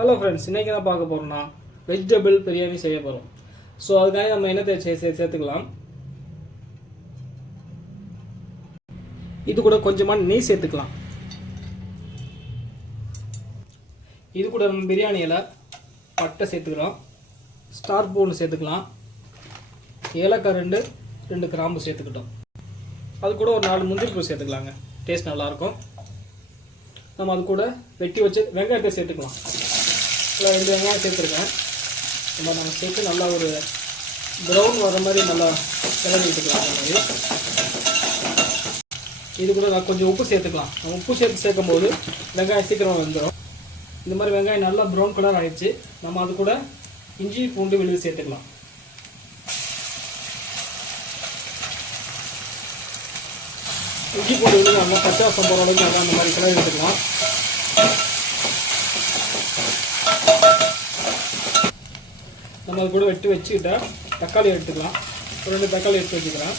Hello friends, இன்றைக்கி தான் பார்க்க போகிறோம்னா வெஜிடபிள் பிரியாணி செய்ய போகிறோம். ஸோ அதுக்காக நம்ம என்னத்தை சேர்த்துக்கலாம். இது கூட கொஞ்சமாக நெய் சேர்த்துக்கலாம். இது கூட நம்ம பிரியாணி இலை, பட்டை சேர்த்துக்கிறோம். ஸ்டார் பூண்டு சேர்த்துக்கலாம். ஏலக்காய் ரெண்டு கிராம்பு சேர்த்துக்கிட்டோம். அது கூட ஒரு 4 முந்திரி பூ சேர்த்துக்கலாங்க. டேஸ்ட் நல்லாயிருக்கும். நம்ம அது கூட வெட்டி வச்சு வெங்காயத்தை சேர்த்துக்கலாம். இல்லை 2 வெங்காயம் சேர்த்துருக்கேன். நம்ம சேர்த்து நல்லா ஒரு ப்ரௌன் வர மாதிரி நல்லா கிளறி விட்டுக்கலாம். அந்த மாதிரி இது கூட நான் கொஞ்சம் உப்பு சேர்த்துக்கலாம். உப்பு சேர்க்கும் போது வெங்காயம் சீக்கிரம் வந்துடும். இந்த மாதிரி வெங்காயம் நல்லா ப்ரௌன் கலர் ஆகிடுச்சு. நம்ம அது கூட இஞ்சி பூண்டு விழுது சேர்த்துக்கலாம். இஞ்சி பூண்டு விழுது நல்லா பச்சை வாசம் போகிற அளவுக்கு நல்லா அந்த மாதிரி கிளறி எடுத்துக்கலாம். நம்ம அது கூட வெட்டி வச்சுக்கிட்டா தக்காளி எடுத்துக்கலாம். ஒரு 2 தக்காளி எடுத்து வச்சுக்கலாம்.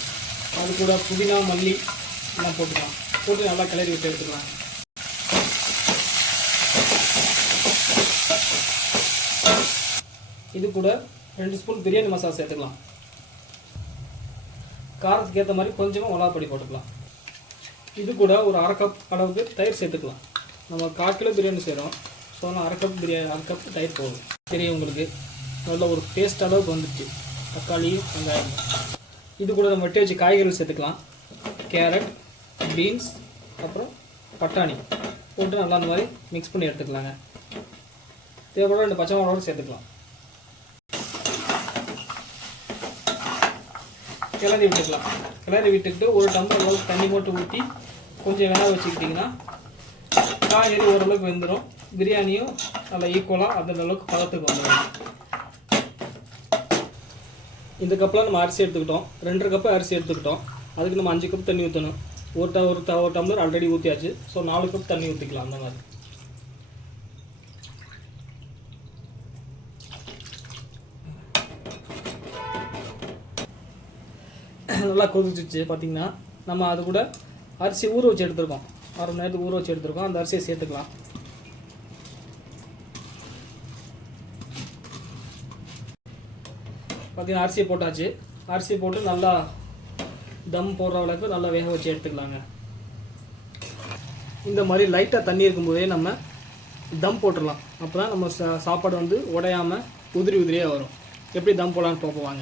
அது கூட புதினா மல்லி எல்லாம் போட்டுக்கலாம். போட்டு நல்லா கிளறி விட்டு எடுத்துக்கலாம். இது கூட 2 ஸ்பூன் பிரியாணி மசாலா சேர்த்துக்கலாம். காரத்துக்கு ஏற்ற மாதிரி கொஞ்சமாக மிளகாப்பொடி போட்டுக்கலாம். இது கூட ஒரு 1/2 கப் அளவுக்கு தயிர் சேர்த்துக்கலாம். நம்ம 1/4 கிலோ பிரியாணி செய்கிறோம். ஸோ நான் 1/2 கப் தயிர் போதும். தெரியும் உங்களுக்கு, நல்ல ஒரு பேஸ்ட் அளவுக்கு வந்துடுச்சு. தக்காளி வெங்காயம். இது கூட நம்ம வெட்டி வச்சு காய்கறிகள் சேர்த்துக்கலாம். கேரட், பீன்ஸ், அப்புறம் பட்டாணி போட்டு நல்லா அந்த மாதிரி மிக்ஸ் பண்ணி எடுத்துக்கலாங்க. தேவைப்பட 2 பச்சை மிளகாவோடு சேர்த்துக்கலாம். கிளறி விட்டுக்கலாம். கிளறி விட்டுக்கிட்டு ஒரு டம்ளர் அளவுக்கு தண்ணி போட்டு ஊற்றி கொஞ்சம் வேக வச்சுக்கிட்டிங்கன்னா காய்கறி ஓரளவுக்கு வெந்துடும். பிரியாணியும் நல்லா ஈக்குவலாக அந்த அளவுக்கு பதத்துக்கு வந்துடும். இந்த கப்பில் நம்ம அரிசி எடுத்துக்கிட்டோம். 2.5 கப்பு அரிசி எடுத்துக்கிட்டோம். அதுக்கு நம்ம 5 கப் தண்ணி ஊற்றணும். ஒரு டம்ளர் ஆல்ரெடி ஊற்றியாச்சு. ஸோ 4 கப் தண்ணி ஊற்றிக்கலாம். அந்த மாதிரி நல்லா கொதிச்சிச்சு. பார்த்திங்கன்னா நம்ம அது கூட அரிசி ஊற வச்சு எடுத்துருக்கோம். 1/2 மணி நேரத்துக்கு ஊற வச்சு எடுத்துருக்கோம். அந்த அரிசியை சேர்த்துக்கலாம். பார்த்திங்கன்னா அரிசியை போட்டாச்சு. அரிசியை போட்டு நல்லா தம் போடுற அளவுக்கு நல்லா வேக வச்சு எடுத்துக்கலாங்க. இந்த மாதிரி லைட்டாக தண்ணி இருக்கும்போதே நம்ம தம் போட்டுடலாம். அப்போ தான் நம்ம சாப்பாடு வந்து உடையாமல் உதிரியாக வரும். எப்படி தம் போடலான்னு பார்ப்போம்.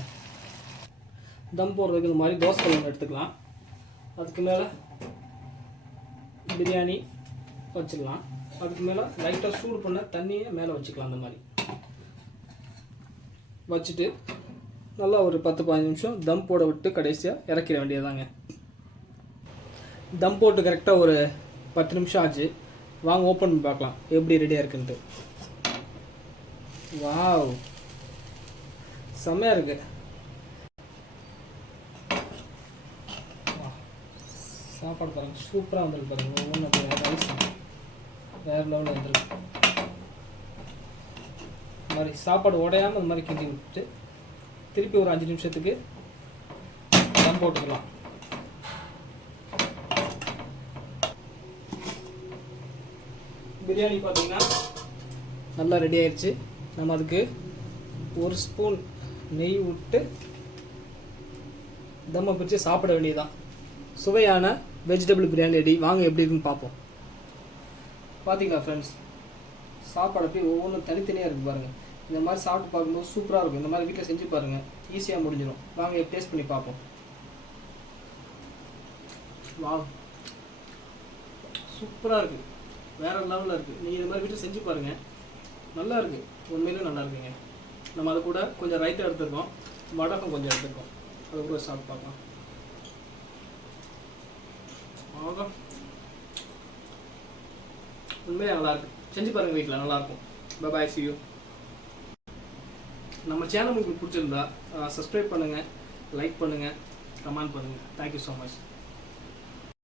தம் போடுறதுக்கு இந்த மாதிரி தோசை கல் எடுத்துக்கலாம். அதுக்கு மேலே பிரியாணி வச்சுக்கலாம். அதுக்கு மேலே லைட்டாக சூடு பண்ண தண்ணியை மேலே வச்சுக்கலாம். அந்த மாதிரி வச்சுட்டு நல்லா ஒரு 10-15 நிமிஷம் தம் போட விட்டு கடைசியாக இறக்கிட வேண்டியதாங்க. தம் போட்டு கரெக்டாக ஒரு 10 நிமிஷம் ஆச்சு. வாங்க ஓப்பன் பண்ணி பார்க்கலாம் எப்படி ரெடியாக இருக்குன்ட்டு. வாவ், செம்மையாக இருக்குது. சாப்பாடு பாருங்கள், சூப்பராக வந்துருக்கு பாருங்கள். ஒவ்வொன்றும் ரைஸ் வேறு லெவலில் வந்துருக்கு. இந்த மாதிரி சாப்பாடு உடையாமல் இந்த மாதிரி கிண்டி விட்டுட்டு திருப்பி ஒரு 5 நிமிஷத்துக்கு தம் போட்டுக்கலாம். பிரியாணி பார்த்தீங்கன்னா நல்லா ரெடி ஆயிடுச்சு. நம்ம அதுக்கு 1 ஸ்பூன் நெய் விட்டு தம்மை பிரித்து சாப்பிட வேண்டியதுதான். சுவையான வெஜிடபிள் பிரியாணி ரெடி. வாங்க எப்படி இருக்குன்னு பார்ப்போம். பார்த்தீங்களா ஃப்ரெண்ட்ஸ், சாப்பாடு போய் ஒவ்வொன்றும் தனித்தனியாக இருக்குது பாருங்கள். இந்த மாதிரி சாப்பிட்டு பார்க்கும்போது சூப்பராக இருக்கும். இந்த மாதிரி வீட்டில் செஞ்சு பாருங்கள், ஈஸியாக முடிஞ்சிடும். வாங்க டேஸ்ட் பண்ணி பார்ப்போம். வாவ், சூப்பராக இருக்குது, வேறு லெவலில் இருக்குது. நீங்கள் இந்த மாதிரி வீட்டில் செஞ்சு பாருங்கள், நல்லா இருக்குது. உண்மையிலும் நல்லா இருக்குங்க. நம்ம அது கூட கொஞ்சம் ரைத்தா எடுத்துருக்கோம், வடகம் கொஞ்சம் எடுத்துருக்கோம். அது கூட சாப்பிட்டு பார்க்கலாம். உண்மையிலே நல்லாயிருக்கு. செஞ்சு பாருங்கள் வீட்டில், நல்லாயிருக்கும். பாய், see you. நம்ம சேனல் உங்களுக்கு பிடிச்சிருந்தா சப்ஸ்கிரைப் பண்ணுங்கள், லைக் பண்ணுங்கள், கமெண்ட் பண்ணுங்கள். Thank you so much.